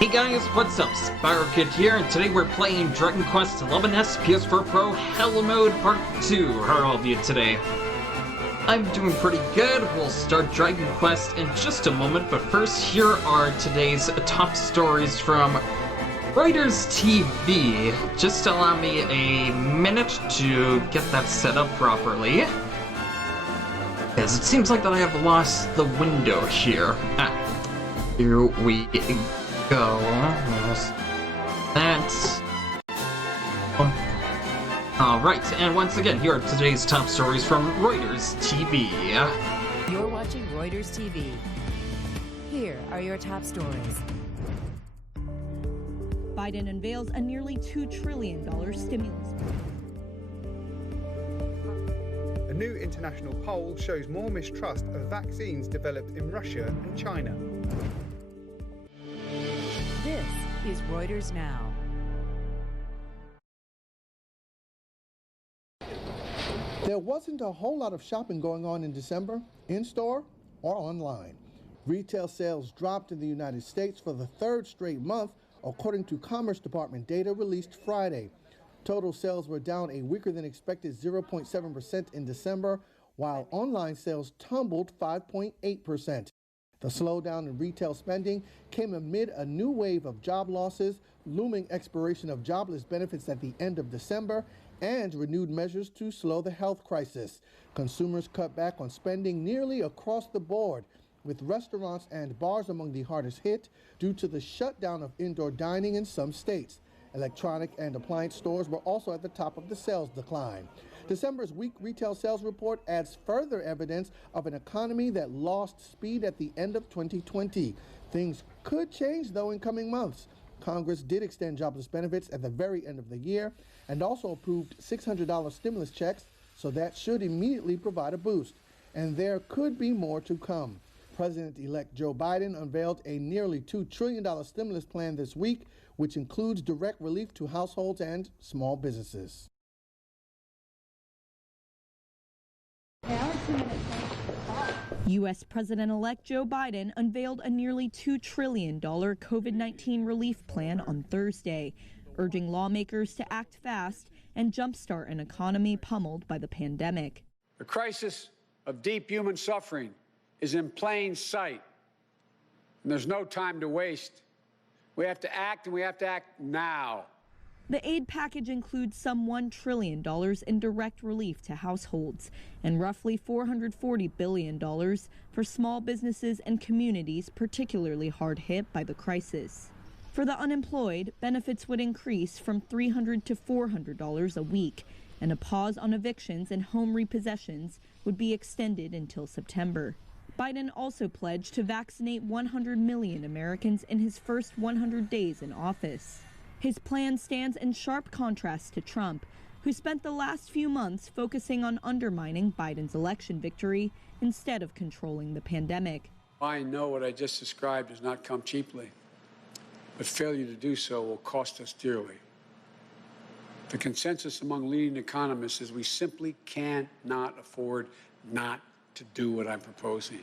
Hey guys, what's up? SpyroKid here, and today we're playing Dragon Quest XI's PS4 Pro Hella Mode Part 2. How are all of you today? I'm doing pretty good. We'll start Dragon Quest in just a moment, but first, here are today's top stories from Reuters TV. Just allow me a minute to get that set up properly, because it seems like that I have lost the window here. Here we go. That's alright, and once again, here are today's top stories from Reuters TV. You're watching Reuters TV. Here are your top stories. Biden unveils a nearly $2 trillion stimulus. A new international poll shows more mistrust of vaccines developed in Russia and China. This is Reuters Now. There wasn't a whole lot of shopping going on in December, in-store or online. Retail sales dropped in the United States for the third straight month, according to Commerce Department data released Friday. Total sales were down a weaker than expected 0.7% in December, while online sales tumbled 5.8%. The slowdown in retail spending came amid a new wave of job losses, looming expiration of jobless benefits at the end of December, and renewed measures to slow the health crisis. Consumers cut back on spending nearly across the board, with restaurants and bars among the hardest hit due to the shutdown of indoor dining in some states. Electronic and appliance stores were also at the top of the sales decline. December's weak retail sales report adds further evidence of an economy that lost speed at the end of 2020. Things could change, though, in coming months. Congress did extend jobless benefits at the very end of the year and also approved $600 stimulus checks, so that should immediately provide a boost. And there could be more to come. President-elect Joe Biden unveiled a nearly $2 trillion stimulus plan this week, which includes direct relief to households and small businesses. U.S. President-elect Joe Biden unveiled a nearly $2 trillion COVID-19 relief plan on Thursday, urging lawmakers to act fast and jumpstart an economy pummeled by the pandemic. The crisis of deep human suffering is in plain sight, and there's no time to waste. We have to act, and we have to act now. The aid package includes some $1 trillion in direct relief to households and roughly $440 billion for small businesses and communities particularly hard hit by the crisis. For the unemployed, benefits would increase from $300 to $400 a week, and a pause on evictions and home repossessions would be extended until September. Biden also pledged to vaccinate 100 million Americans in his first 100 days in office. His plan stands in sharp contrast to Trump, who spent the last few months focusing on undermining Biden's election victory instead of controlling the pandemic. I know what I just described does not come cheaply, but failure to do so will cost us dearly. The consensus among leading economists is we simply cannot afford not to do what I'm proposing.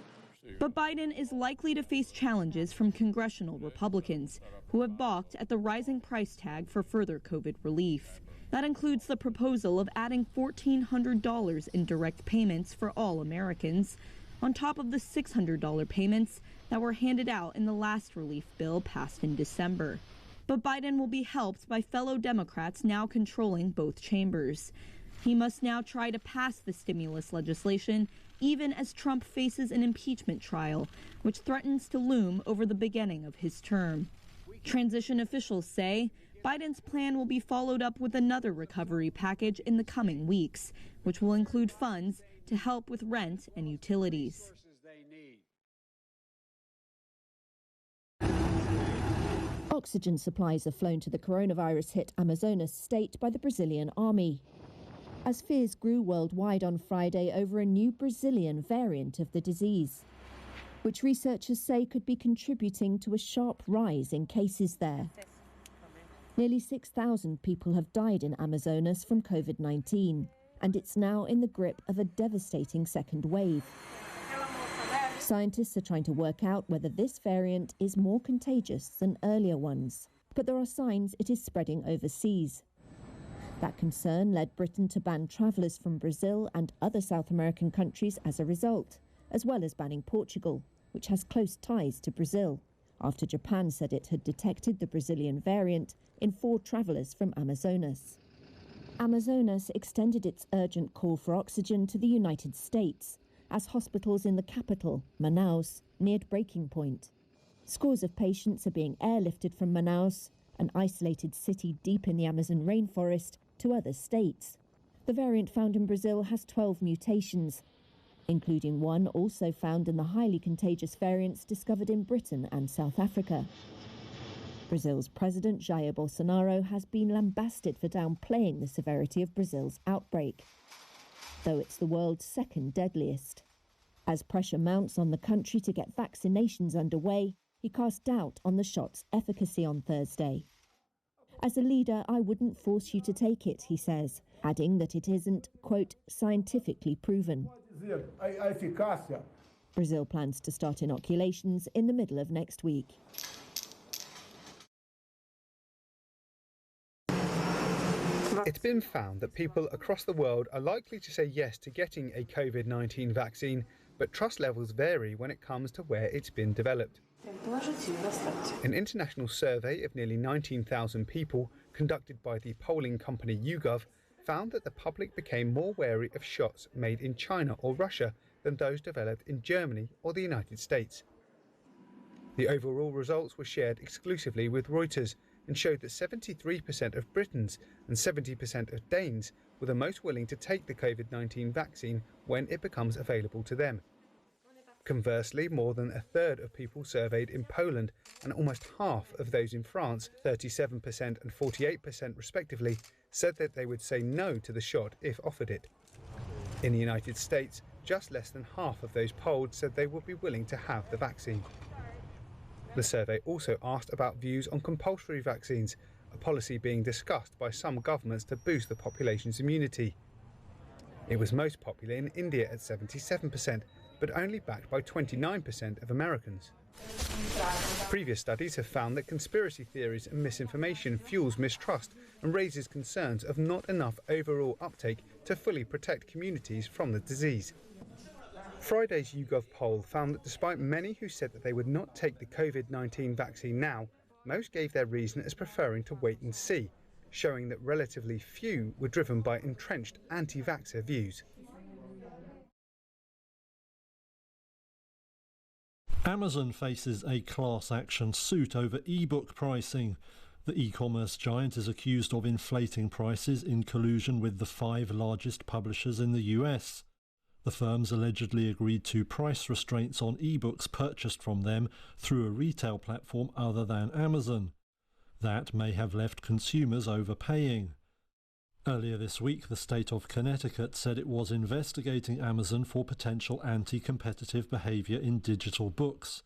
But Biden is likely to face challenges from congressional Republicans who have balked at the rising price tag for further COVID relief. That includes the proposal of adding $1,400 in direct payments for all Americans, on top of the $600 payments that were handed out in the last relief bill passed in December. But Biden will be helped by fellow Democrats now controlling both chambers. He must now try to pass the stimulus legislation even as Trump faces an impeachment trial, which threatens to loom over the beginning of his term. Transition officials say Biden's plan will be followed up with another recovery package in the coming weeks, which will include funds to help with rent and utilities. Oxygen supplies have flown to the coronavirus-hit Amazonas state by the Brazilian army, as fears grew worldwide on Friday over a new Brazilian variant of the disease, which researchers say could be contributing to a sharp rise in cases there. Nearly 6,000 people have died in Amazonas from COVID-19, and it's now in the grip of a devastating second wave. Scientists are trying to work out whether this variant is more contagious than earlier ones. But there are signs it is spreading overseas. That concern led Britain to ban travellers from Brazil and other South American countries as a result, as well as banning Portugal, which has close ties to Brazil, after Japan said it had detected the Brazilian variant in 4 travellers from Amazonas. Amazonas extended its urgent call for oxygen to the United States, as hospitals in the capital, Manaus, neared breaking point. Scores of patients are being airlifted from Manaus, an isolated city deep in the Amazon rainforest, to other states. The variant found in Brazil has 12 mutations, including one also found in the highly contagious variants discovered in Britain and South Africa. Brazil's President Jair Bolsonaro has been lambasted for downplaying the severity of Brazil's outbreak, though it's the world's second deadliest. As pressure mounts on the country to get vaccinations underway, he cast doubt on the shot's efficacy on Thursday. As a leader, I wouldn't force you to take it, he says, adding that it isn't, quote, scientifically proven. Brazil plans to start inoculations in the middle of next week. It's been found that people across the world are likely to say yes to getting a COVID-19 vaccine, but trust levels vary when it comes to where it's been developed. An international survey of nearly 19,000 people conducted by the polling company YouGov found that the public became more wary of shots made in China or Russia than those developed in Germany or the United States. The overall results were shared exclusively with Reuters and showed that 73% of Britons and 70% of Danes were the most willing to take the COVID-19 vaccine when it becomes available to them. Conversely, more than a third of people surveyed in Poland and almost half of those in France, 37% and 48% respectively, said that they would say no to the shot if offered it. In the United States, just less than half of those polled said they would be willing to have the vaccine. The survey also asked about views on compulsory vaccines, a policy being discussed by some governments to boost the population's immunity. It was most popular in India at 77%, but only backed by 29% of Americans. Previous studies have found that conspiracy theories and misinformation fuels mistrust and raises concerns of not enough overall uptake to fully protect communities from the disease. Friday's YouGov poll found that despite many who said that they would not take the COVID-19 vaccine now, most gave their reason as preferring to wait and see, showing that relatively few were driven by entrenched anti-vaxxer views. Amazon faces a class action suit over e-book pricing. The e-commerce giant is accused of inflating prices in collusion with the 5 largest publishers in the US. The firms allegedly agreed to price restraints on e-books purchased from them through a retail platform other than Amazon. That may have left consumers overpaying. Earlier this week, the state of Connecticut said it was investigating Amazon for potential anti-competitive behaviour in digital books.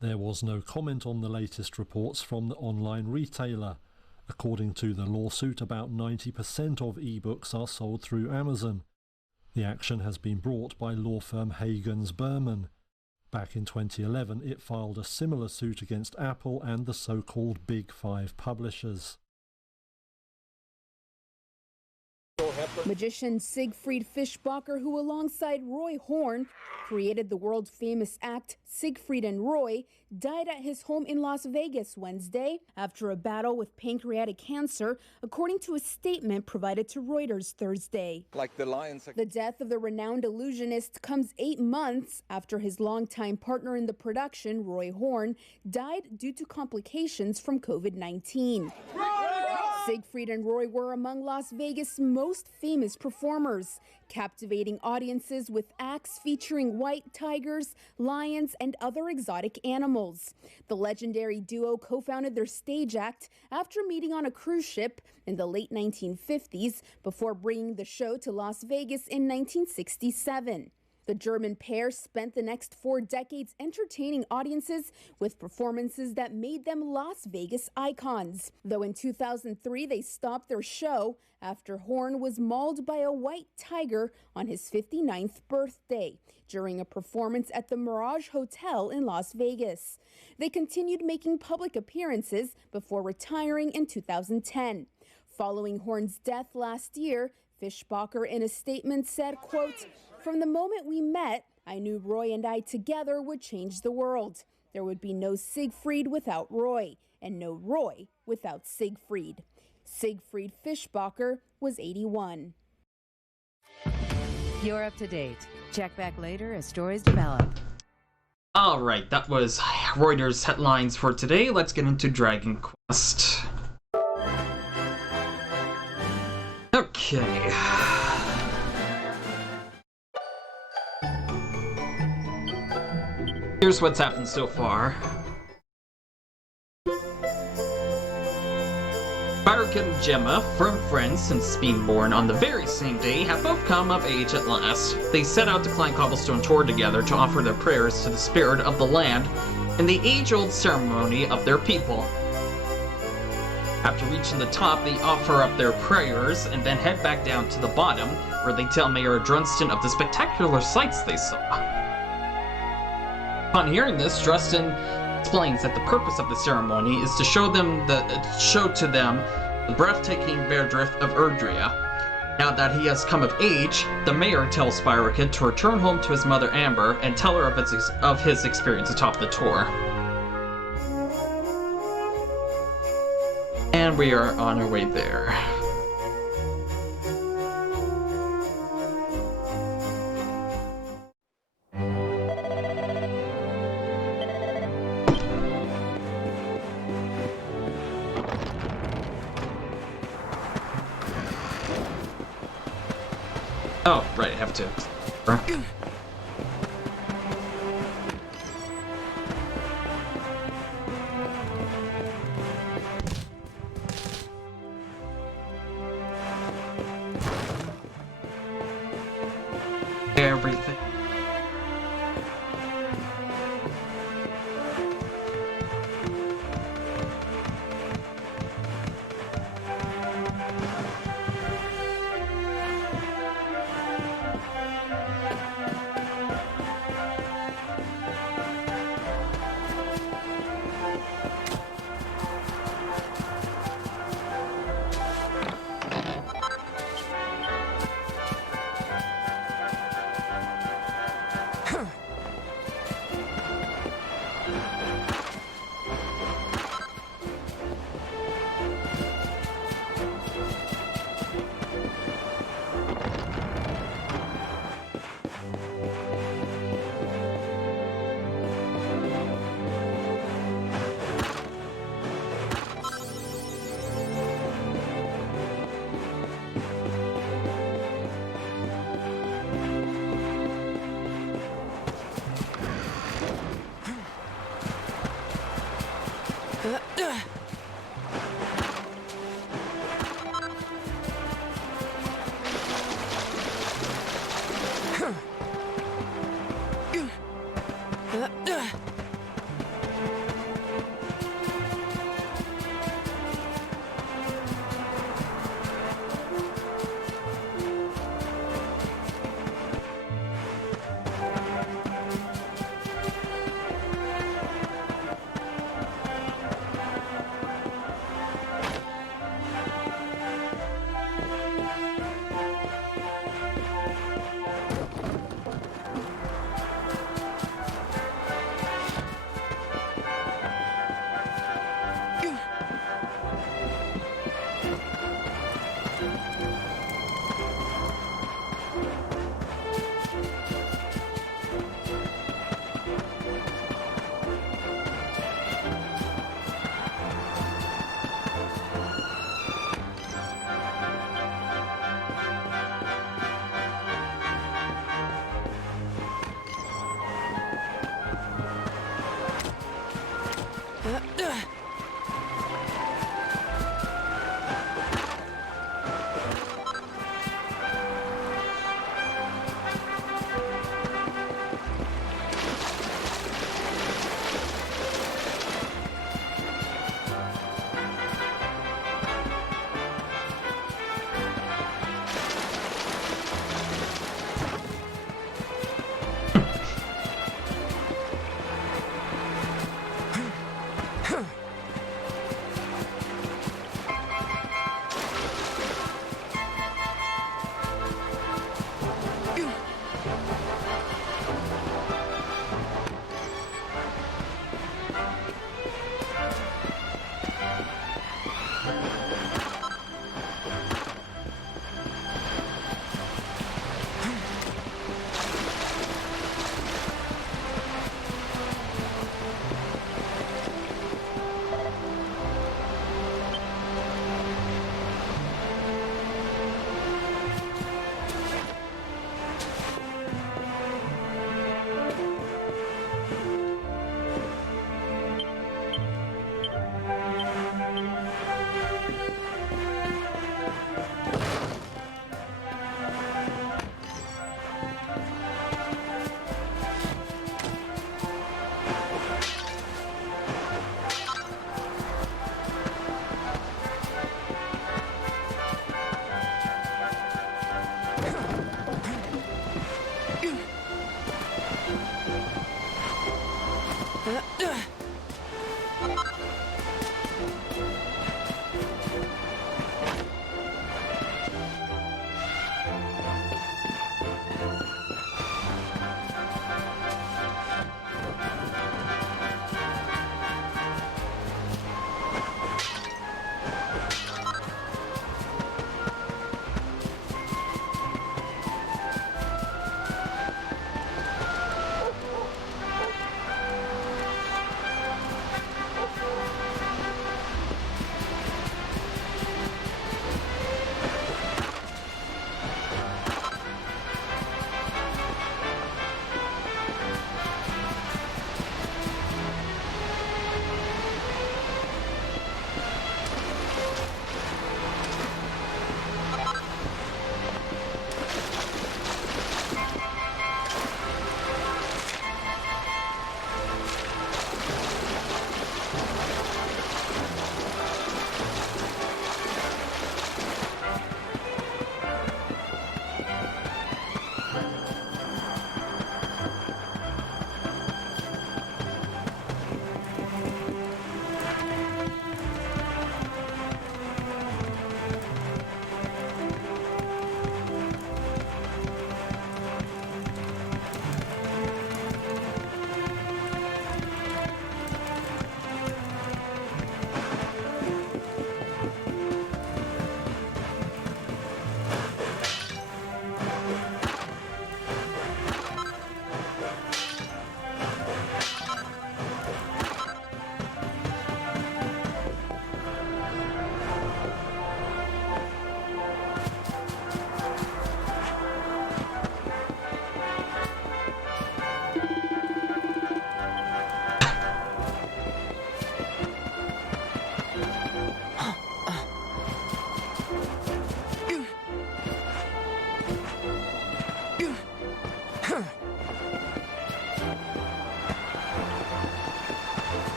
There was no comment on the latest reports from the online retailer. According to the lawsuit, about 90% of e-books are sold through Amazon. The action has been brought by law firm Hagens Berman. Back in 2011, it filed a similar suit against Apple and the so-called Big Five publishers. Magician Siegfried Fischbacher, who alongside Roy Horn created the world famous act Siegfried and Roy, died at his home in Las Vegas Wednesday after a battle with pancreatic cancer, according to a statement provided to Reuters Thursday. The death of the renowned illusionist comes 8 months after his longtime partner in the production, Roy Horn, died due to complications from COVID-19. Siegfried and Roy were among Las Vegas' most famous performers, captivating audiences with acts featuring white tigers, lions, and other exotic animals. The legendary duo co-founded their stage act after meeting on a cruise ship in the late 1950s before bringing the show to Las Vegas in 1967. The German pair spent the next 4 decades entertaining audiences with performances that made them Las Vegas icons. Though in 2003 they stopped their show after Horn was mauled by a white tiger on his 59th birthday during a performance at the Mirage Hotel in Las Vegas. They continued making public appearances before retiring in 2010. Following Horn's death last year, Fischbacher in a statement said, quote, "From the moment we met, I knew Roy and I together would change the world. There would be no Siegfried without Roy, and no Roy without Siegfried." Siegfried Fischbacher was 81. You're up to date. Check back later as stories develop. Alright, that was Reuters headlines for today. Let's get into Dragon Quest. Okay. Here's what's happened so far. Spider-Kid and Gemma, firm friends since being born on the very same day, have both come of age at last. They set out to climb Cobblestone Tor together to offer their prayers to the spirit of the land in the age-old ceremony of their people. After reaching the top, they offer up their prayers and then head back down to the bottom, where they tell Mayor Drunston of the spectacular sights they saw. Upon hearing this, Drunston explains that the purpose of the ceremony is to show to them the breathtaking bear drift of Erdrea. Now that he has come of age, the mayor tells Spider-Kid to return home to his mother Amber and tell her of his experience atop the tour. And we are on our way there. Oh, right, I have to. Everything.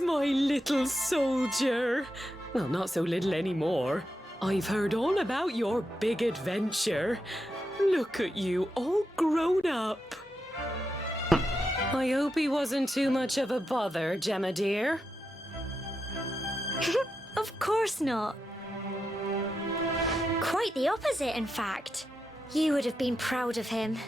There's my little soldier. Well, not so little anymore. I've heard all about your big adventure. Look at you, all grown up. I hope he wasn't too much of a bother, Gemma dear. Of course not. Quite the opposite, in fact. You would have been proud of him.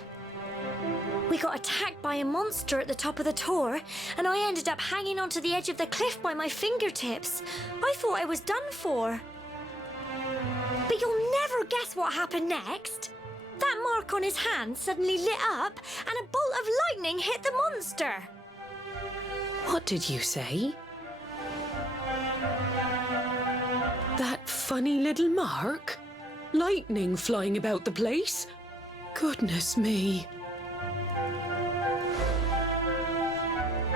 We got attacked by a monster at the top of the tour, and I ended up hanging onto the edge of the cliff by my fingertips. I thought I was done for. But you'll never guess what happened next. That mark on his hand suddenly lit up, and a bolt of lightning hit the monster. What did you say? That funny little mark? Lightning flying about the place? Goodness me.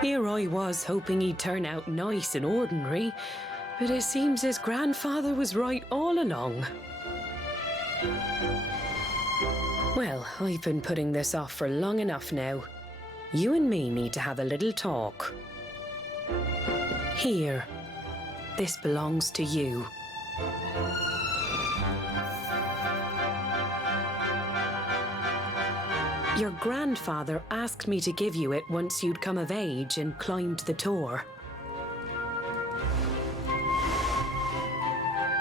Here I was hoping he'd turn out nice and ordinary, but it seems his grandfather was right all along. Well, I've been putting this off for long enough now. You and me need to have a little talk. Here. This belongs to you. Your grandfather asked me to give you it once you'd come of age and climbed the tour.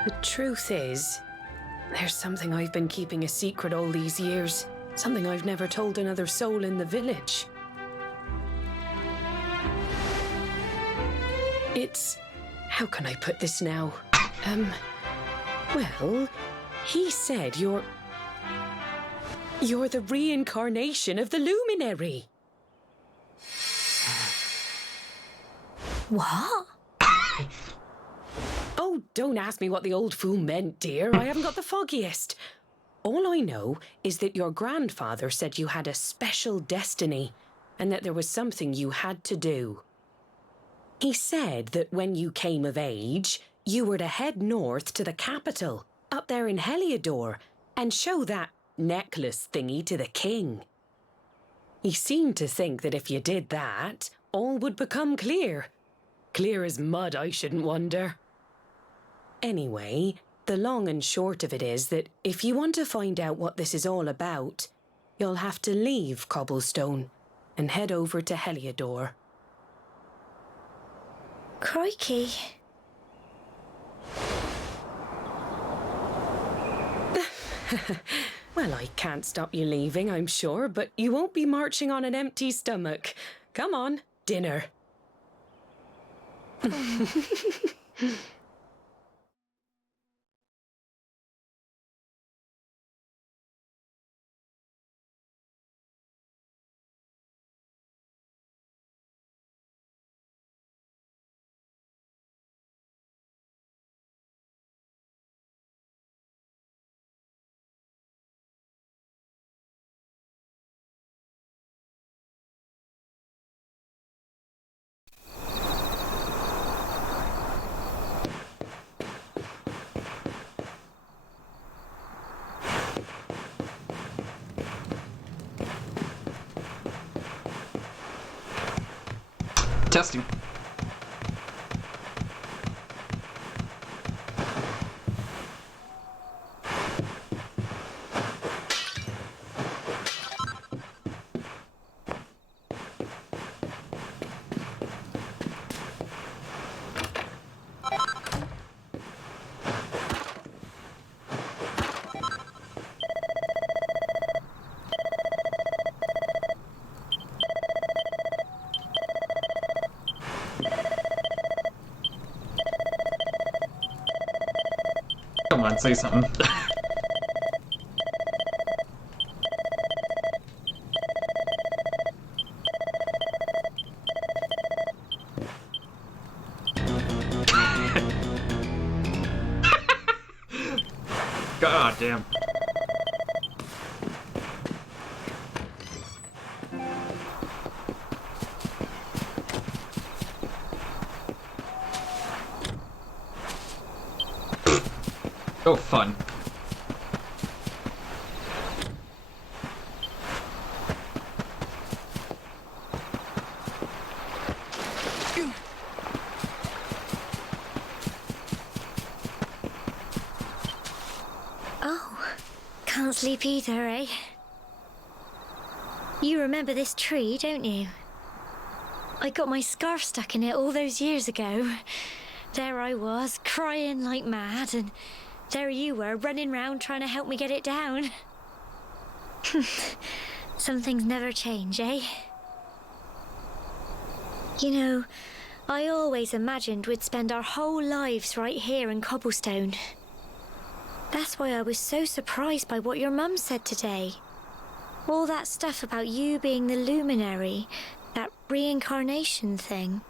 The truth is, there's something I've been keeping a secret all these years. Something I've never told another soul in the village. It's... how can I put this now? Well, he said you're the reincarnation of the luminary. What? Oh, don't ask me what the old fool meant, dear. I haven't got the foggiest. All I know is that your grandfather said you had a special destiny and that there was something you had to do. He said that when you came of age, you were to head north to the capital, up there in Heliodor, and show that necklace thingy to the king. He seemed to think that if you did that, all would become clear. Clear as mud, I shouldn't wonder. Anyway, the long and short of it is that if you want to find out what this is all about, you'll have to leave Cobblestone and head over to Heliodor. Crikey. Well, I can't stop you leaving, I'm sure, but you won't be marching on an empty stomach. Come on, dinner. Testing. Come on, say something. God damn. Oh, fun. can't sleep either, eh? You remember this tree, don't you? I got my scarf stuck in it all those years ago. There I was, crying like mad, and there you were, running round trying to help me get it down. Some things never change, eh? You know, I always imagined we'd spend our whole lives right here in Cobblestone. That's why I was so surprised by what your mum said today. All that stuff about you being the luminary, that reincarnation thing.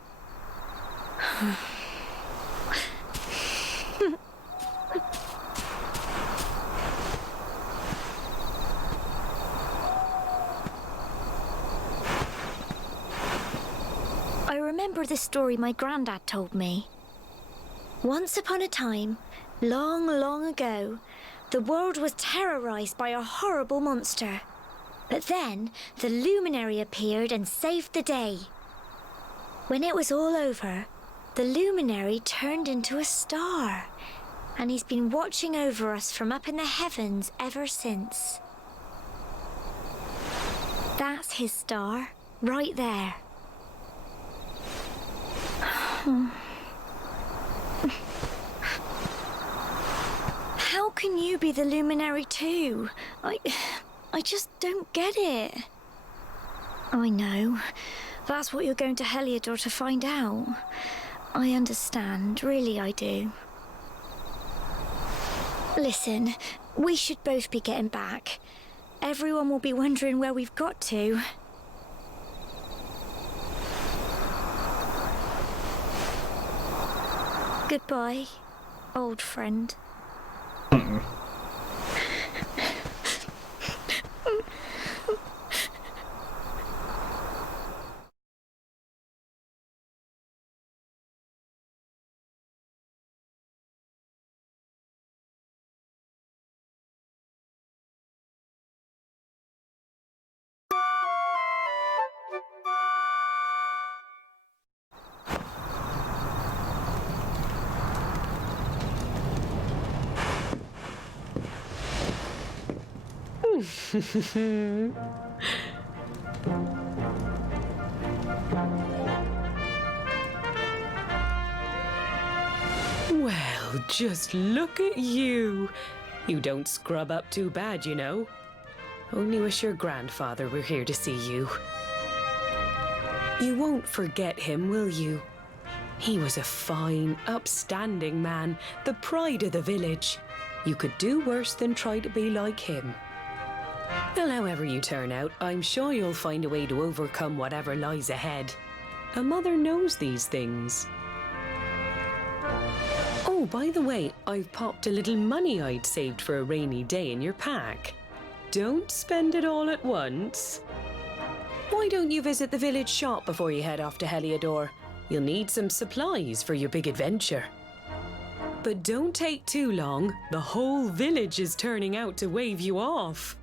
I remember the story my granddad told me. Once upon a time, long, long ago, the world was terrorized by a horrible monster. But then, the luminary appeared and saved the day. When it was all over, the luminary turned into a star, and he's been watching over us from up in the heavens ever since. That's his star, right there. How can you be the luminary too? I just don't get it. I know. That's what you're going to Heliodor to find out. I understand, really I do. Listen, we should both be getting back. Everyone will be wondering where we've got to. Goodbye, old friend. Well, just look at you. You don't scrub up too bad, you know. Only wish your grandfather were here to see you. You won't forget him, will you? He was a fine, upstanding man, the pride of the village. You could do worse than try to be like him. Well, however you turn out, I'm sure you'll find a way to overcome whatever lies ahead. A mother knows these things. Oh, by the way, I've popped a little money I'd saved for a rainy day in your pack. Don't spend it all at once. Why don't you visit the village shop before you head off to Heliodor? You'll need some supplies for your big adventure. But don't take too long. The whole village is turning out to wave you off.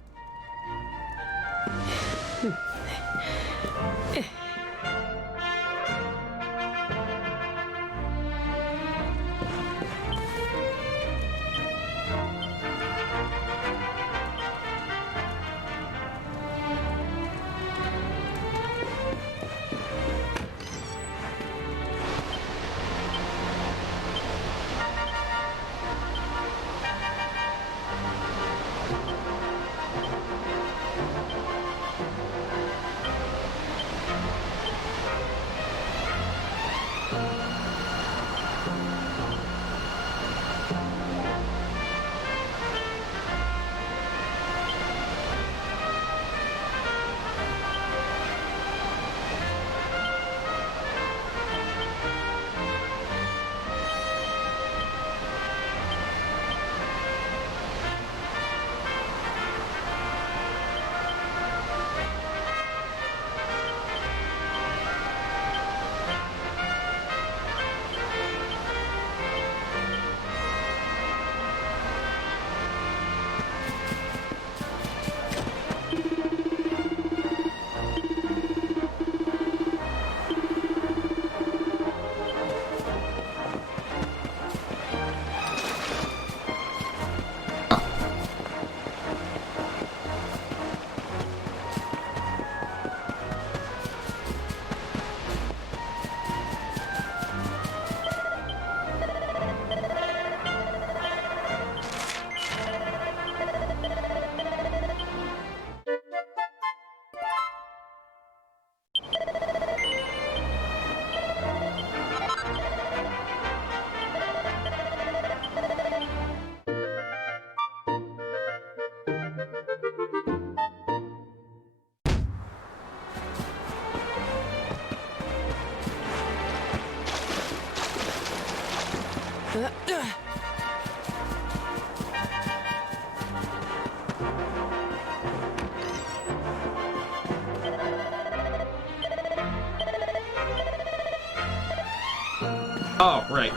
Oh, right.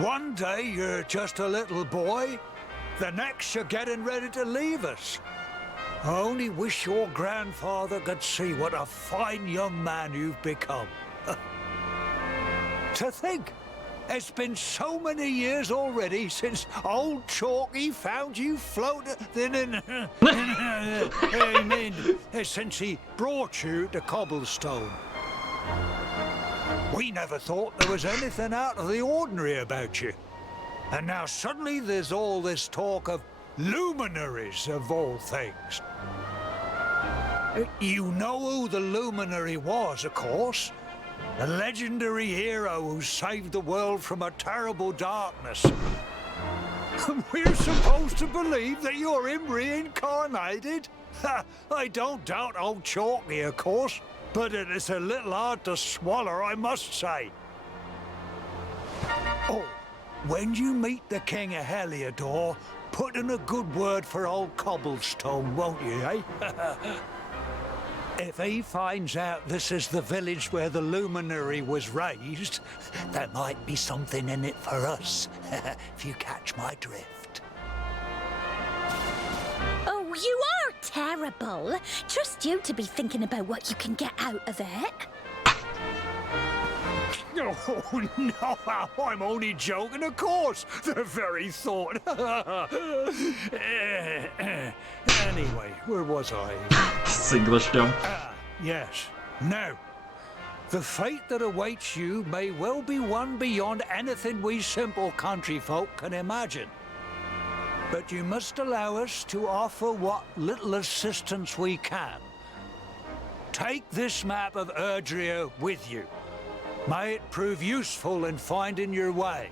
One day you're just a little boy, the next you're getting ready to leave us. I only wish your grandfather could see what a fine young man you've become. To think, it's been so many years already since old Chalky found you floating since he brought you to Cobblestone. We never thought there was anything out of the ordinary about you. And now suddenly there's all this talk of luminaries, of all things. You know who the luminary was, of course. The legendary hero who saved the world from a terrible darkness. We're supposed to believe that you're him reincarnated? I don't doubt old Chalky, of course, but it is a little hard to swallow, I must say. Oh, when you meet the King of Heliodor, put in a good word for old Cobblestone, won't you, eh? If he finds out this is the village where the luminary was raised, there might be something in it for us, if you catch my drift. Oh, you are terrible. Trust you to be thinking about what you can get out of it. Oh, no, I'm only joking, of course. The very thought. Anyway, where was I? English dumb. Yes. Now, the fate that awaits you may well be one beyond anything we simple country folk can imagine. But you must allow us to offer what little assistance we can. Take this map of Erdrea with you. May it prove useful in finding your way.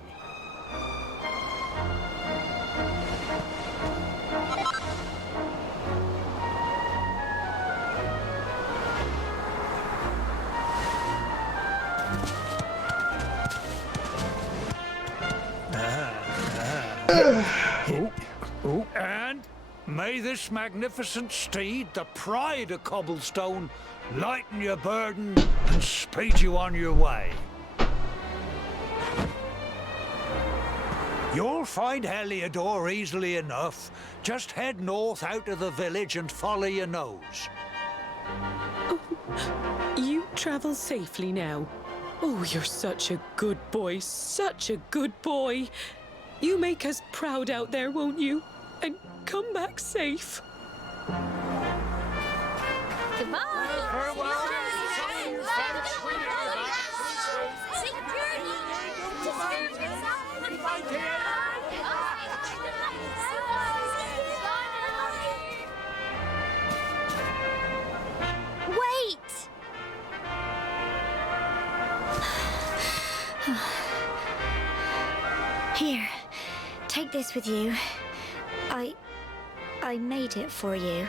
And may this magnificent steed, the pride of Cobblestone, lighten your burden and speed you on your way. You'll find Heliodor easily enough. Just head north out of the village and follow your nose. Oh, you travel safely now. Oh, you're such a good boy, such a good boy. You make us proud out there, won't you? And come back safe. Goodbye. Wait! Here, take this with you. I made it for you.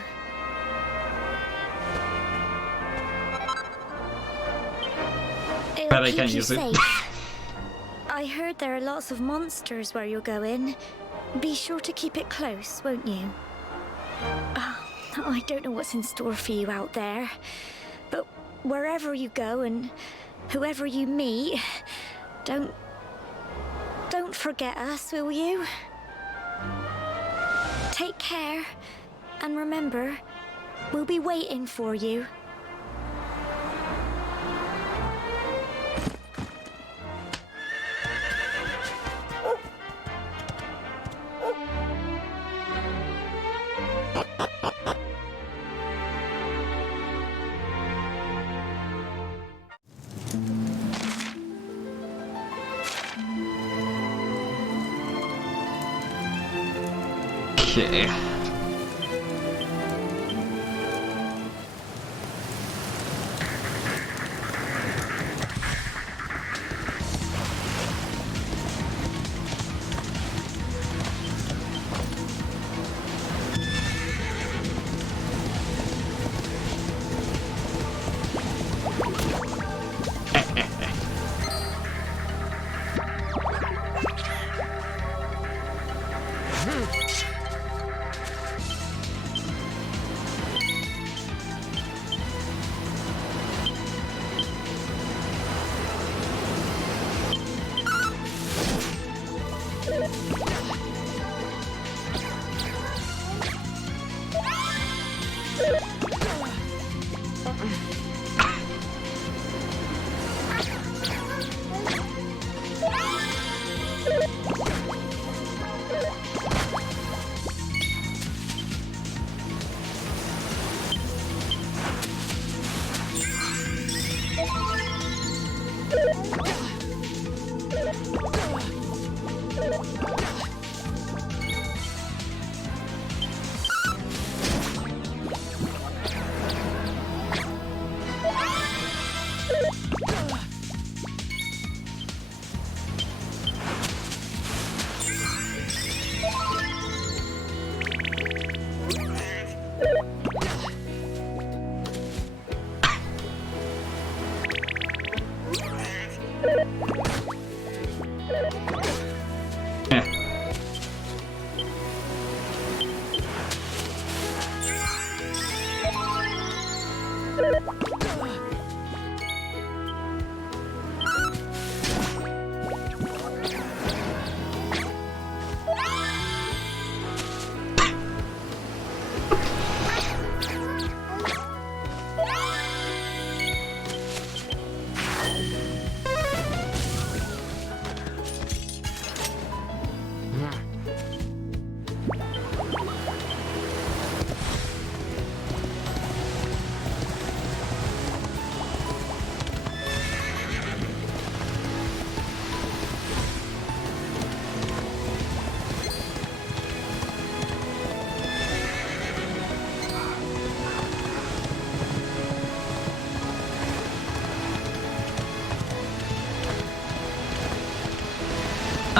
But I can't use it. I heard there are lots of monsters where you're going. Be sure to keep it close, won't you? I don't know what's in store for you out there, but wherever you go and whoever you meet, don't forget us, will you? Take care, and remember, we'll be waiting for you. Okay.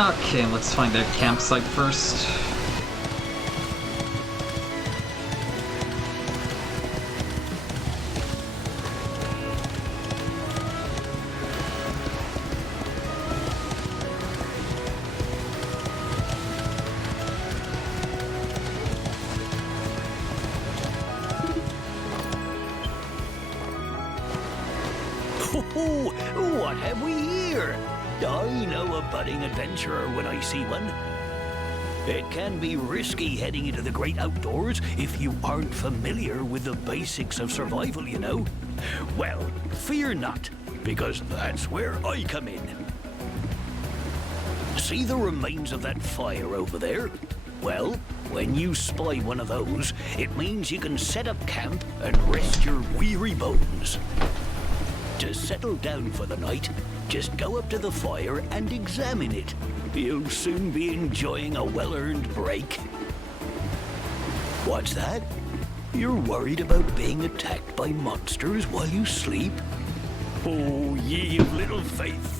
Okay, let's find a campsite first. Oh, what have we here? I know a budding adventurer when I see one. It can be risky heading into the great outdoors if you aren't familiar with the basics of survival, you know. Well, fear not, because that's where I come in. See the remains of that fire over there? Well, when you spy one of those, it means you can set up camp and rest your weary bones. To settle down for the night, just go up to the fire and examine it. You'll soon be enjoying a well-earned break. What's that? You're worried about being attacked by monsters while you sleep? Oh, ye of little faith.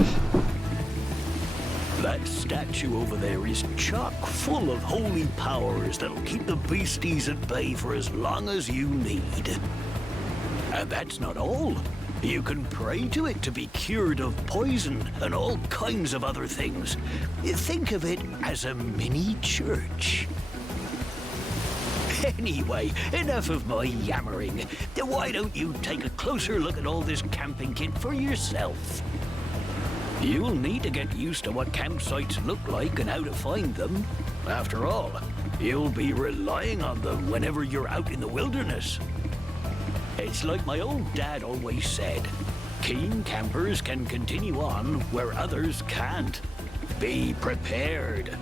That statue over there is chock full of holy powers that'll keep the beasties at bay for as long as you need. And that's not all. You can pray to it to be cured of poison and all kinds of other things. Think of it as a mini church. Anyway, enough of my yammering. Why don't you take a closer look at all this camping kit for yourself? You'll need to get used to what campsites look like and how to find them. After all, you'll be relying on them whenever you're out in the wilderness. It's like my old dad always said, keen campers can continue on where others can't. Be prepared.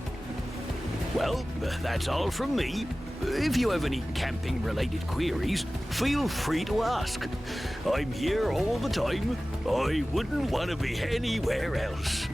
Well, that's all from me. If you have any camping-related queries, feel free to ask. I'm here all the time. I wouldn't want to be anywhere else.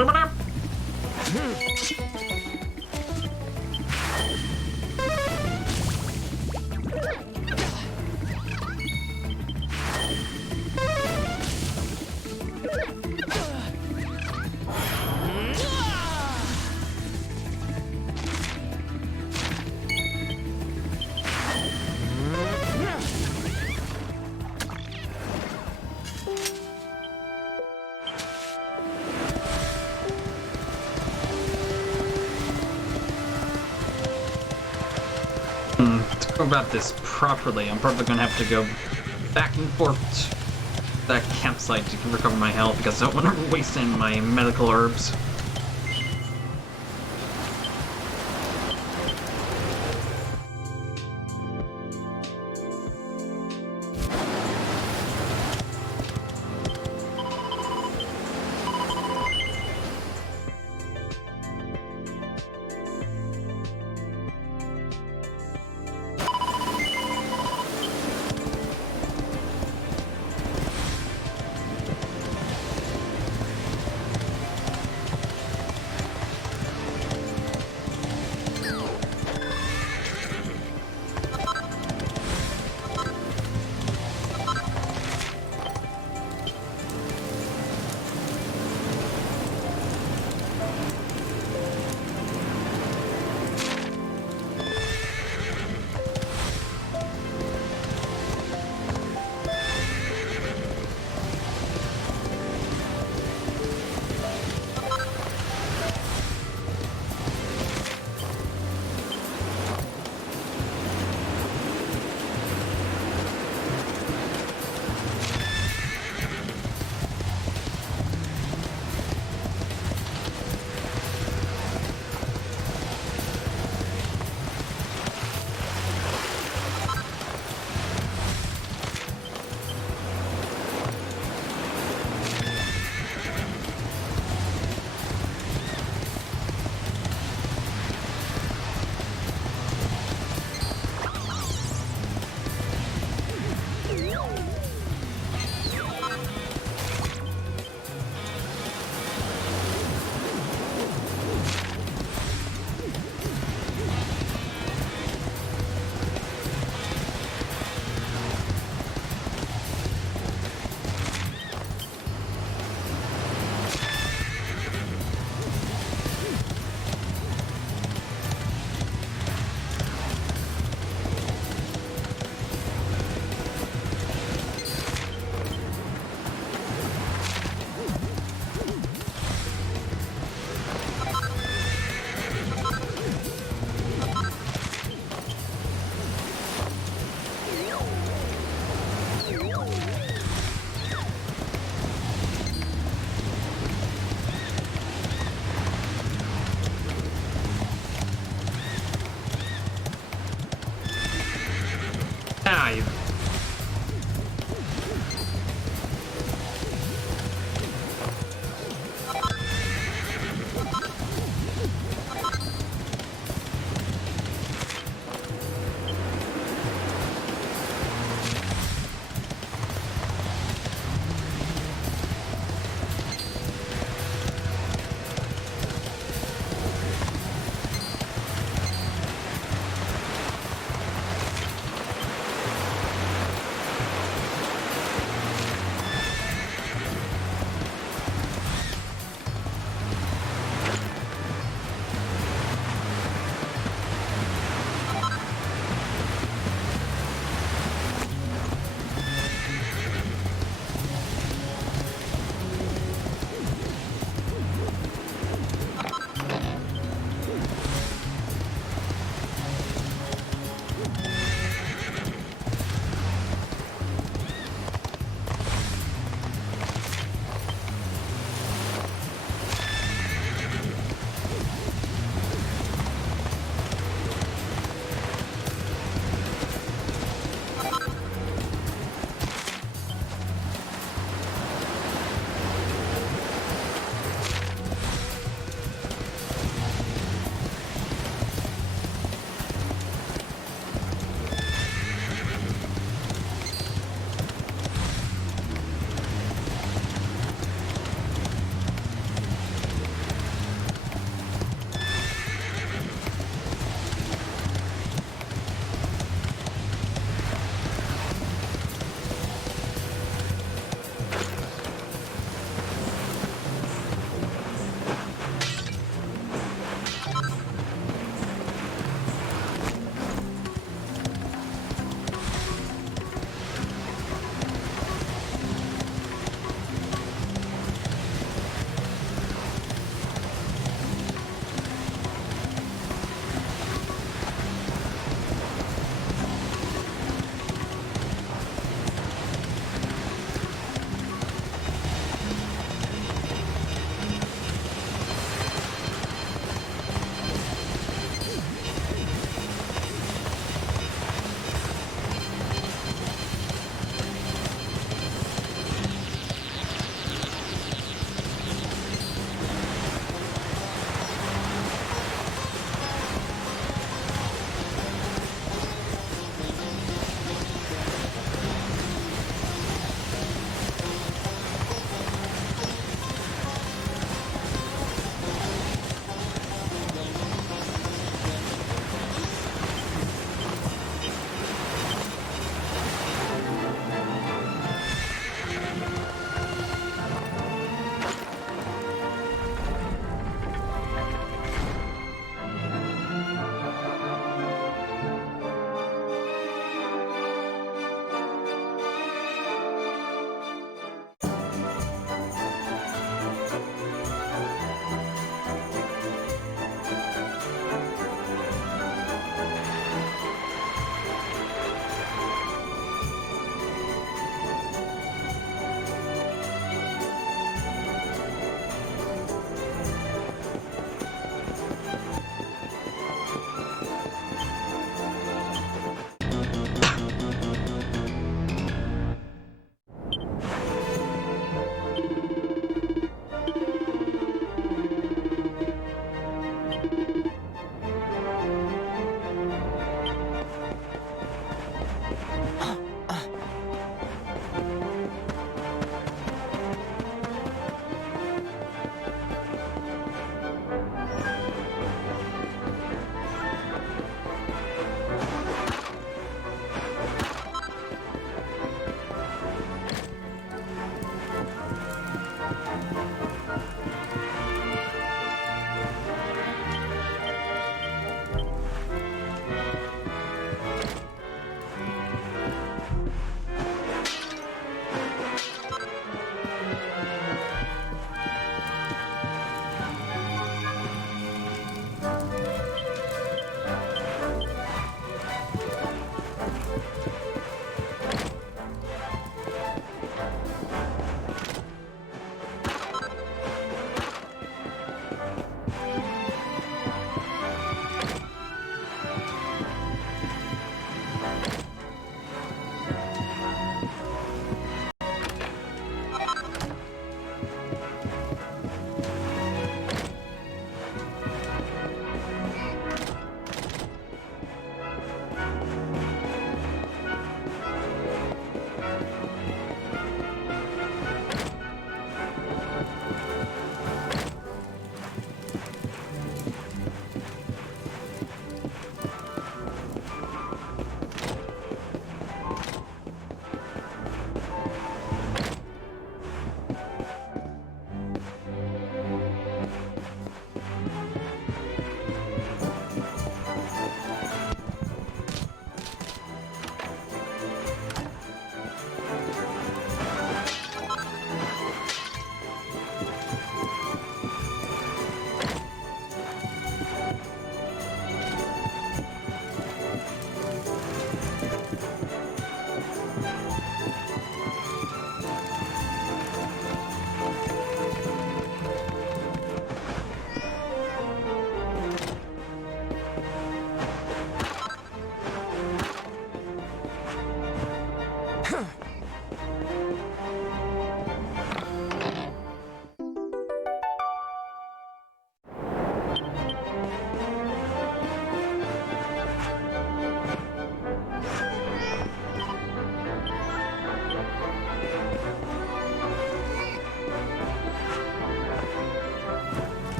To go about this properly, I'm probably gonna have to go back and forth to that campsite to recover my health because I don't want to waste any of my medical herbs.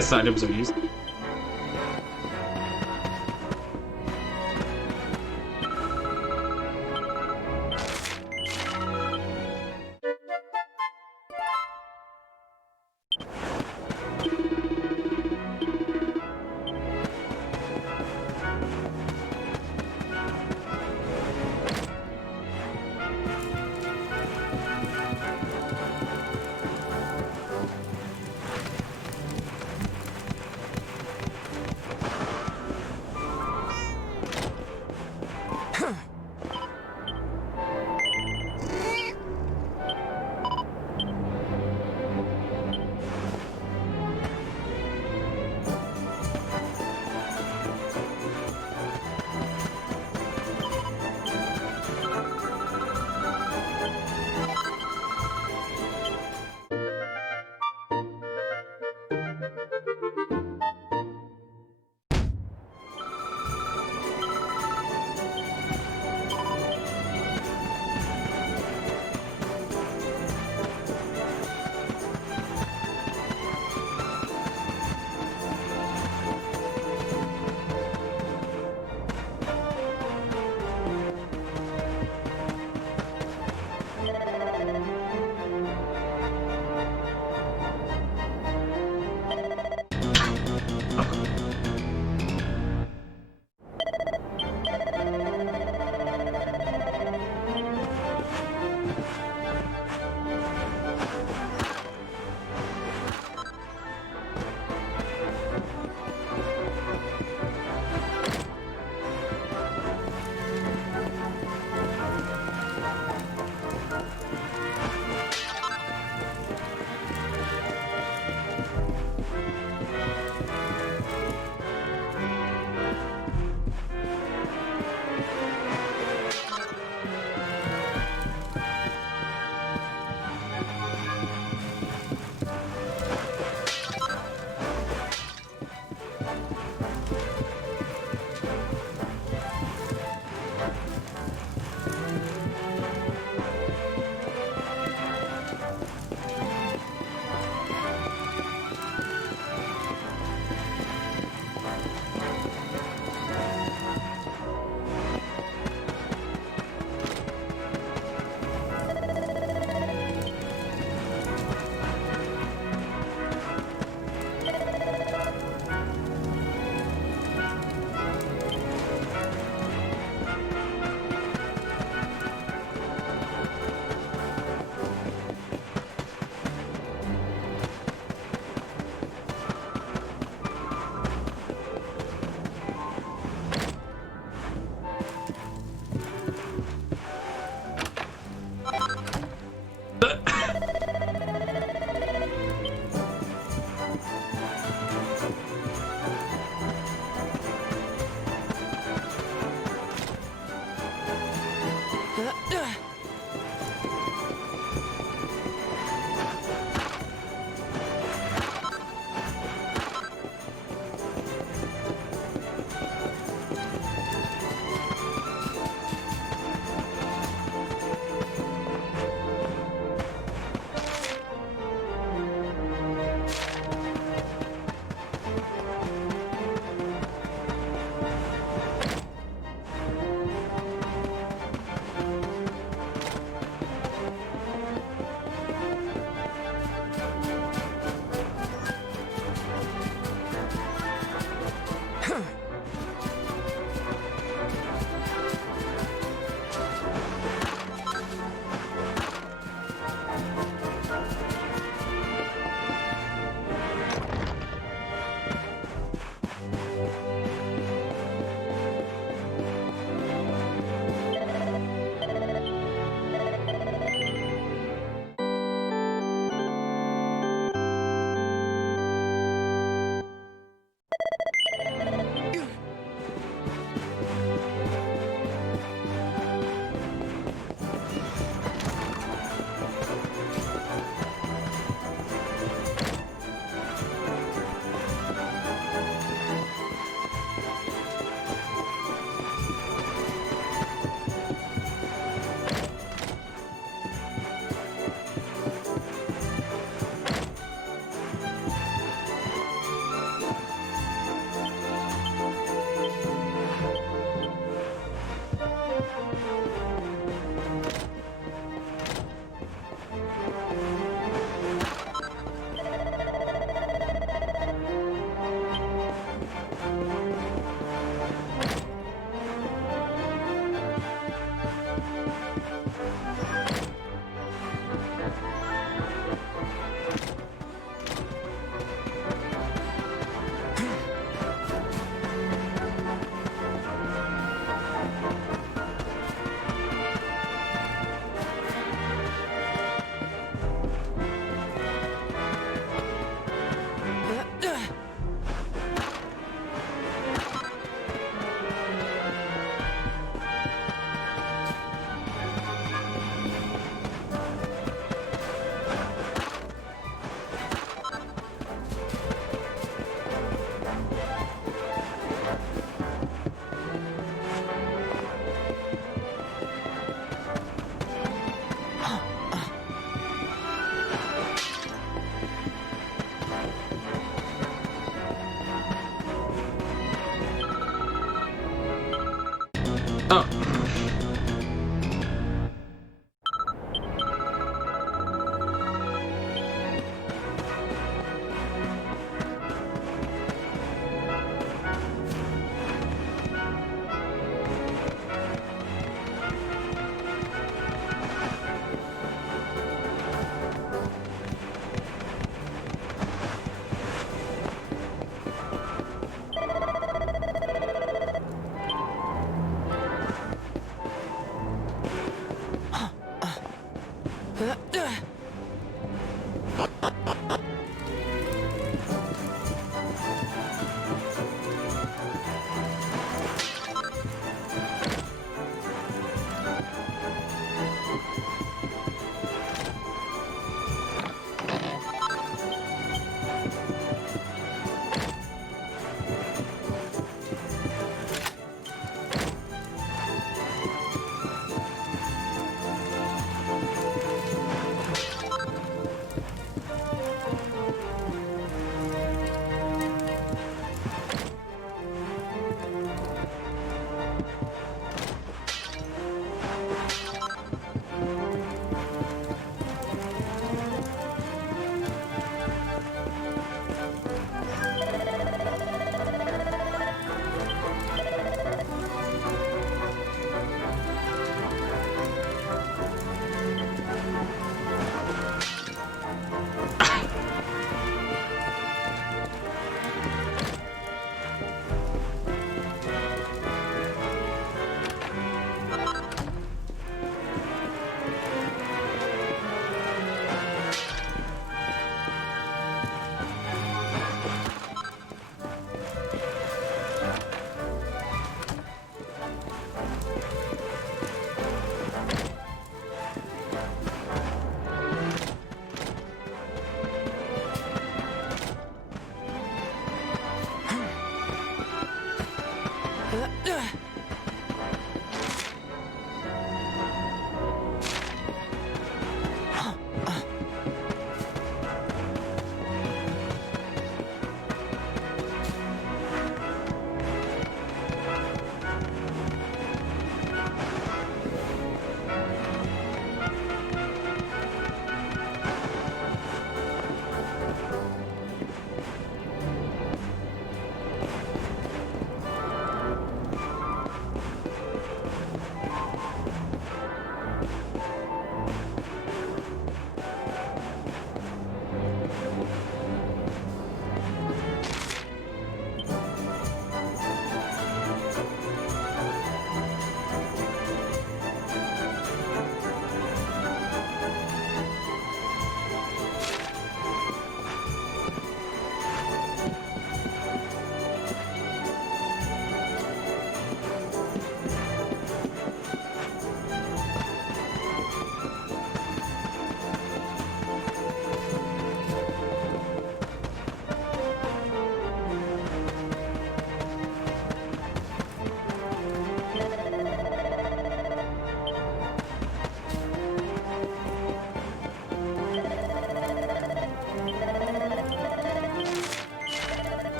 Quest items are used.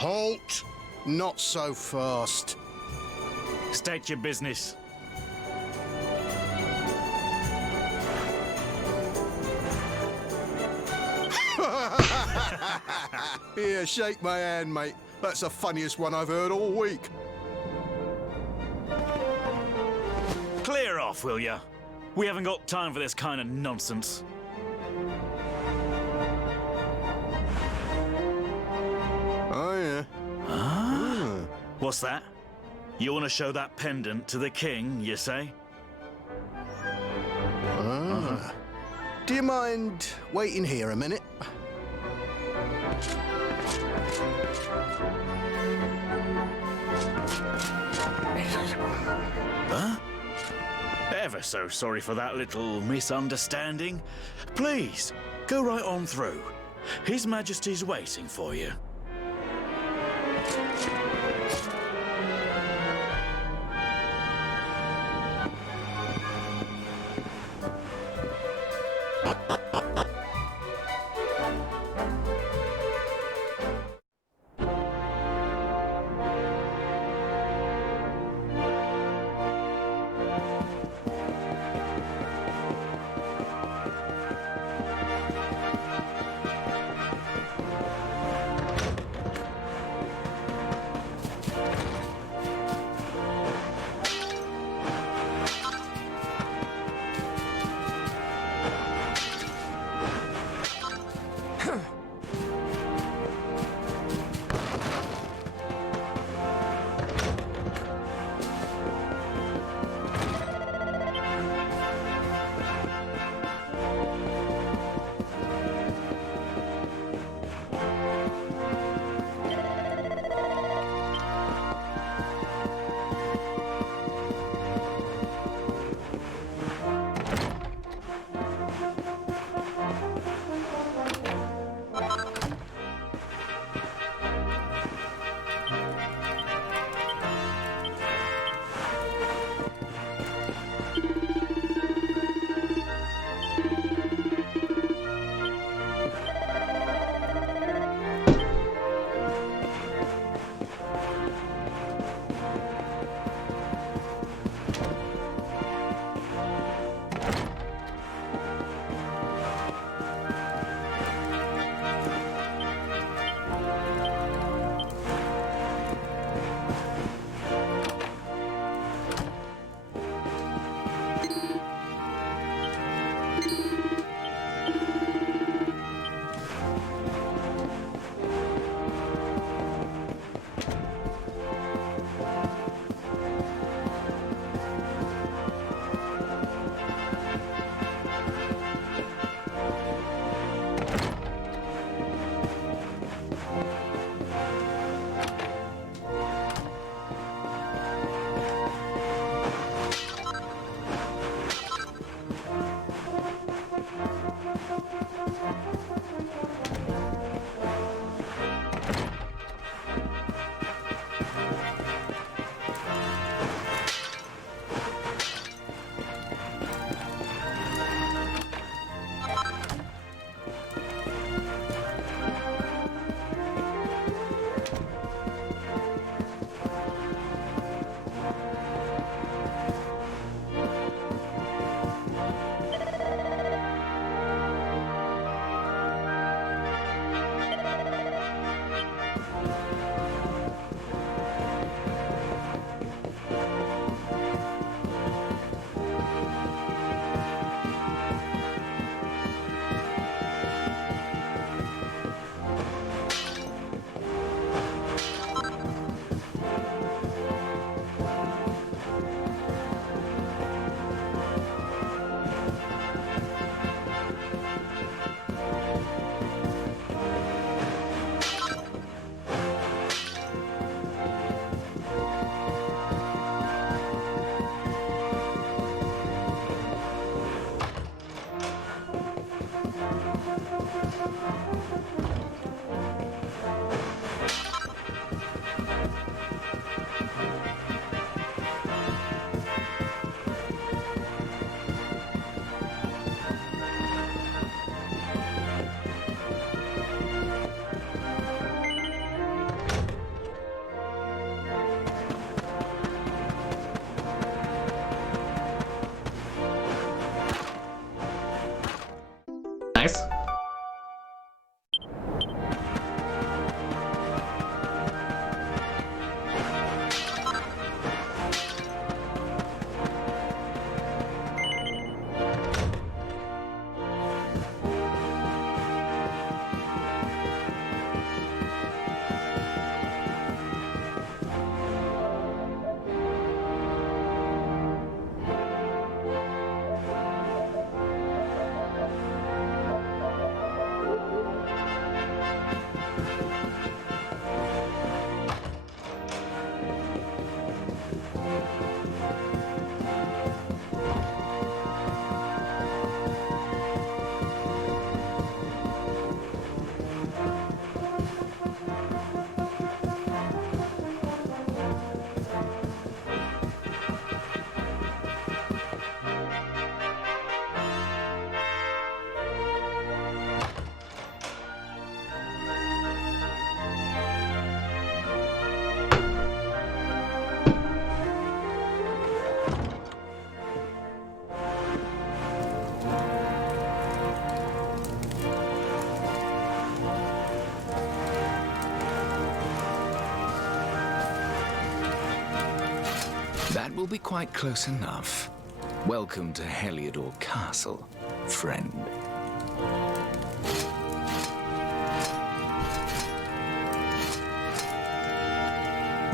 Halt! Not so fast. State your business. Here, shake my hand, mate. That's the funniest one I've heard all week. Clear off, will ya? We haven't got time for this kind of nonsense. Oh, yeah. Ah? What's that? You want to show that pendant to the king, you say? Ah. Do you mind waiting here a minute? Huh? Ever so sorry for that little misunderstanding. Please, go right on through. His Majesty's waiting for you. That will be quite close enough. Welcome to Heliodor Castle, friend.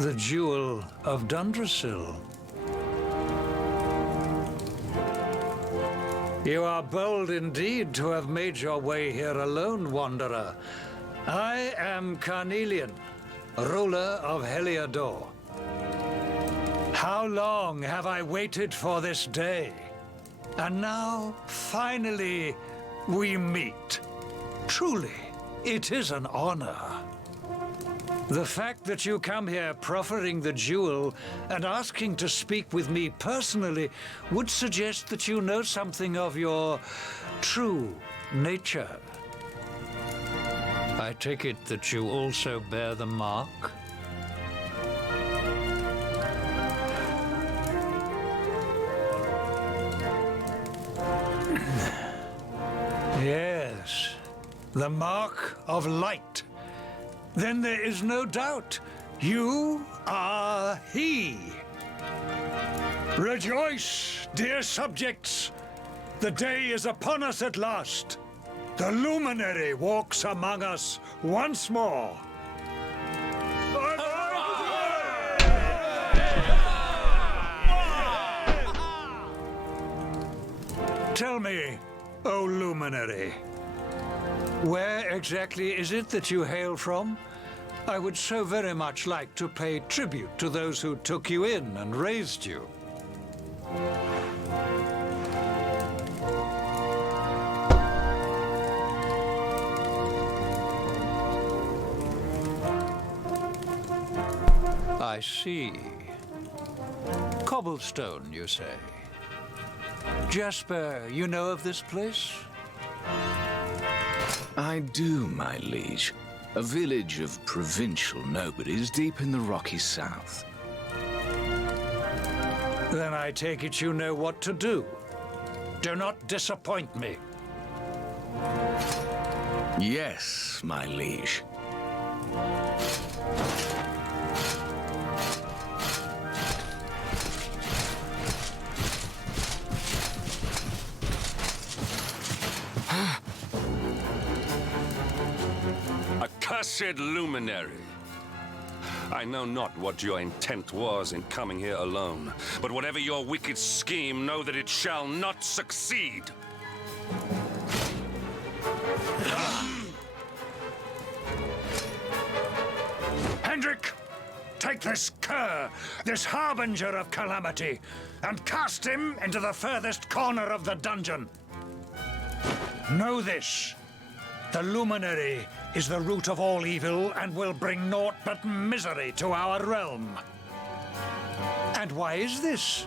The Jewel of Dundrasil. You are bold indeed to have made your way here alone, Wanderer. I am Carnelian, ruler of Heliodor. How long have I waited for this day? And now, finally, we meet. Truly, it is an honor. The fact that you come here proffering the jewel and asking to speak with me personally would suggest that you know something of your true nature. I take it that you also bear the mark? Yes, the mark of light. Then there is no doubt. You are he. Rejoice, dear subjects. The day is upon us at last. The luminary walks among us once more. Tell me, O luminary, where exactly is it that you hail from? I would so very much like to pay tribute to those who took you in and raised you. I see. Cobblestone, you say? Jasper, you know of this place? I do, my liege. A village of provincial nobodies deep in the rocky south. Then I take it you know what to do. Do not disappoint me. Yes, my liege. Accursed luminary! I know not what your intent was in coming here alone, but whatever your wicked scheme, know that it shall not succeed! Hendrik, take this cur, this harbinger of calamity, and cast him into the furthest corner of the dungeon. Know this. The luminary is the root of all evil and will bring naught but misery to our realm. And why is this?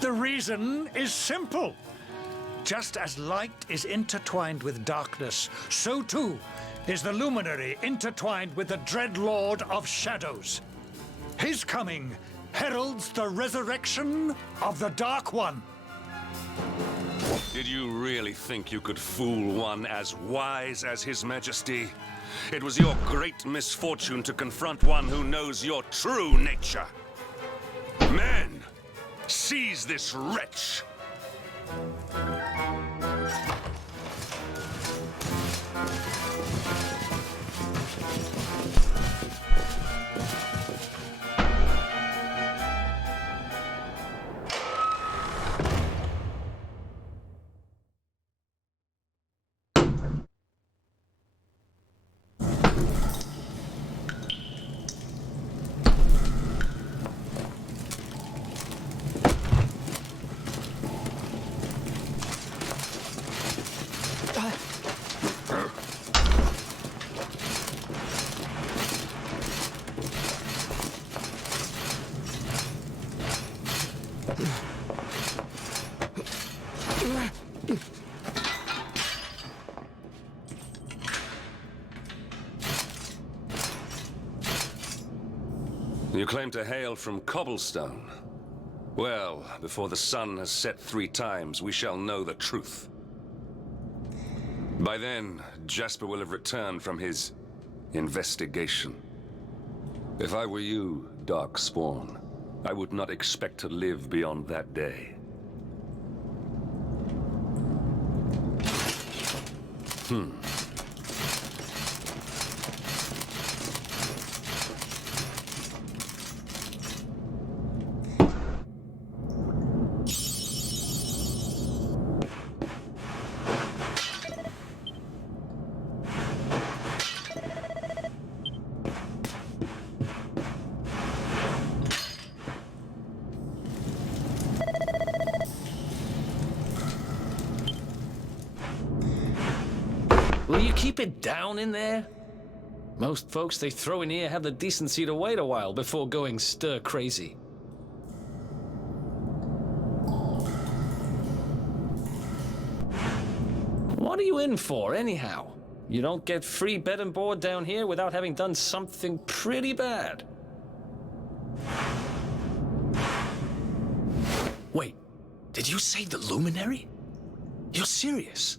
The reason is simple. Just as light is intertwined with darkness, so too is the luminary intertwined with the dread Lord of Shadows. His coming heralds the resurrection of the Dark One. Did you really think you could fool one as wise as His Majesty? It was your great misfortune to confront one who knows your true nature. Men, seize this wretch! You claim to hail from Cobblestone. Well, before the sun has set 3 times, we shall know the truth. By then, Jasper will have returned from his investigation. If I were you, Dark Spawn, I would not expect to live beyond that day. Will you keep it down in there? Most folks they throw in here have the decency to wait a while before going stir crazy. What are you in for, anyhow? You don't get free bed and board down here without having done something pretty bad. Wait, did you say the Luminary? You're serious?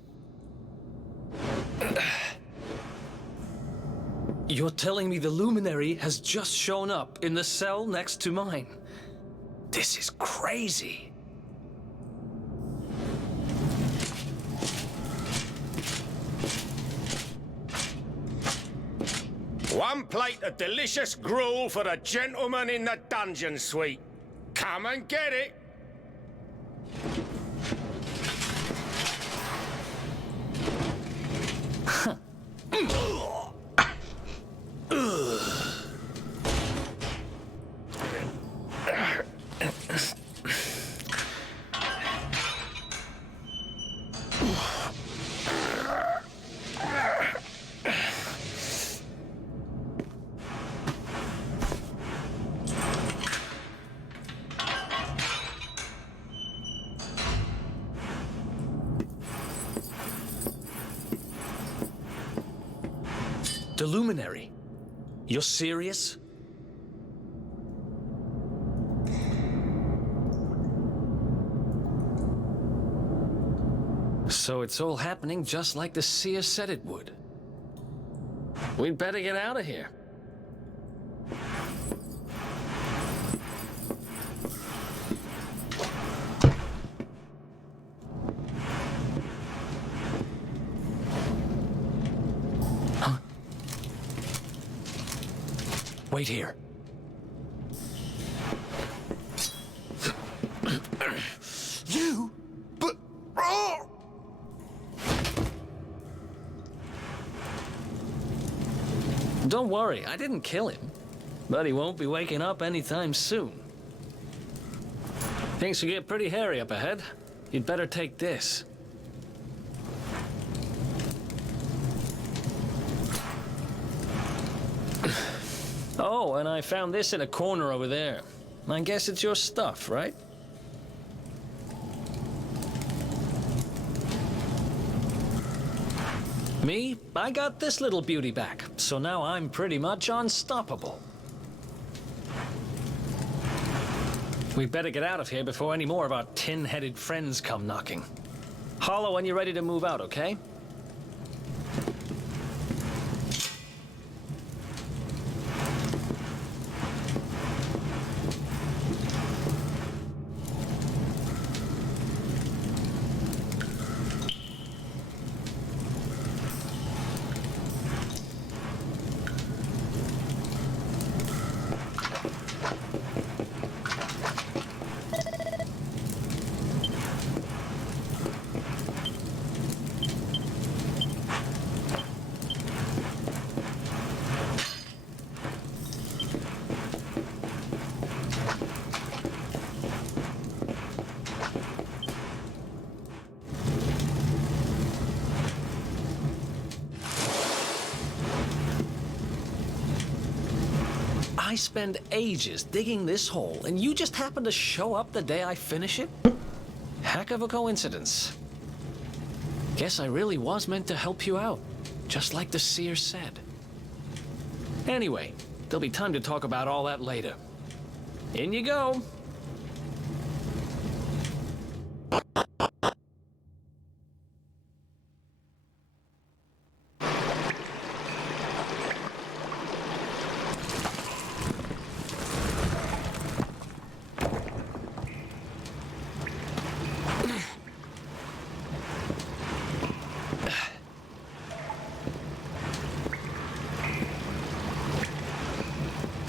You're telling me the Luminary has just shown up in the cell next to mine? This is crazy. One plate of delicious gruel for the gentleman in the dungeon suite. Come and get it. The Luminary? You're serious? So it's all happening just like the seer said it would. We'd better get out of here. Wait here. You? But... Oh! Don't worry, I didn't kill him. But he won't be waking up anytime soon. Things will get pretty hairy up ahead. You'd better take this. Oh, and I found this in a corner over there. I guess it's your stuff, right? Me? I got this little beauty back, so now I'm pretty much unstoppable. We'd better get out of here before any more of our tin-headed friends come knocking. Holler when you're ready to move out, okay? I spend ages digging this hole, and you just happen to show up the day I finish it? Heck of a coincidence. Guess I really was meant to help you out, just like the seer said. Anyway, there'll be time to talk about all that later. In you go.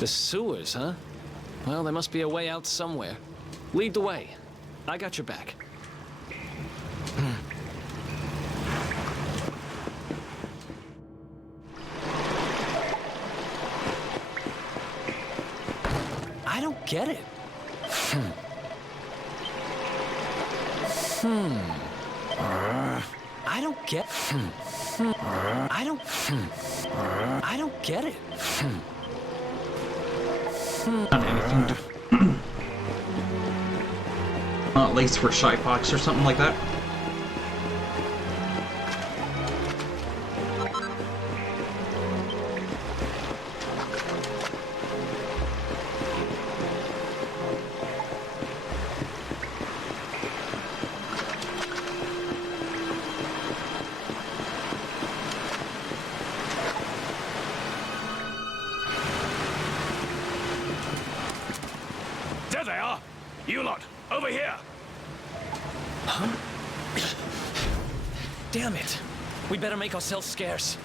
The sewers, huh? Well, there must be a way out somewhere. Lead the way. I got your back. I don't get it. I don't get. I don't get it. Not anything to. At least for Shy Fox or something like that. There they are! You lot, over here! Huh? Damn it! We better make ourselves scarce.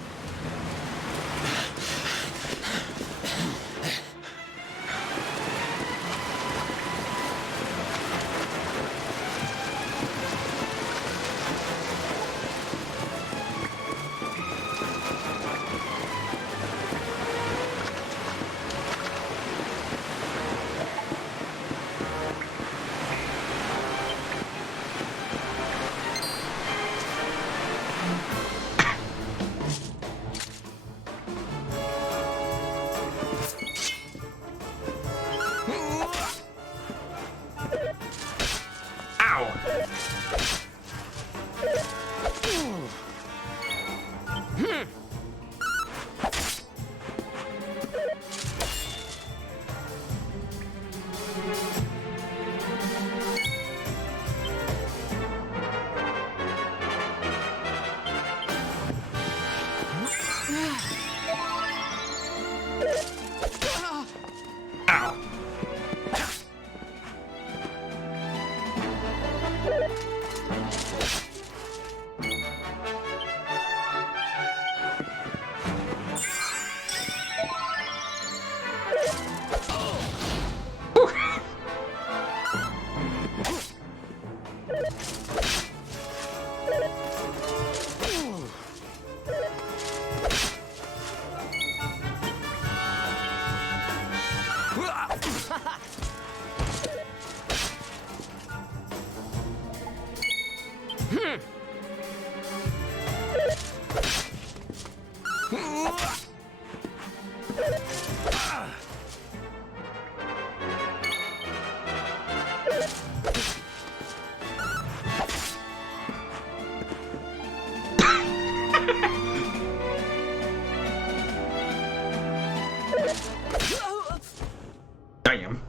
Damn.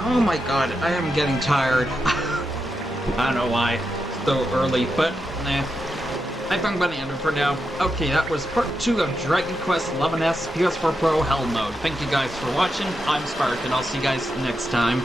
Oh my god, I am getting tired. I don't know why. It's so early, but nah. I think I'm gonna end it for now. Okay, that was part 2 of Dragon Quest XI's PS4 Pro Hell Mode. Thank you guys for watching. I'm Spark, and I'll see you guys next time.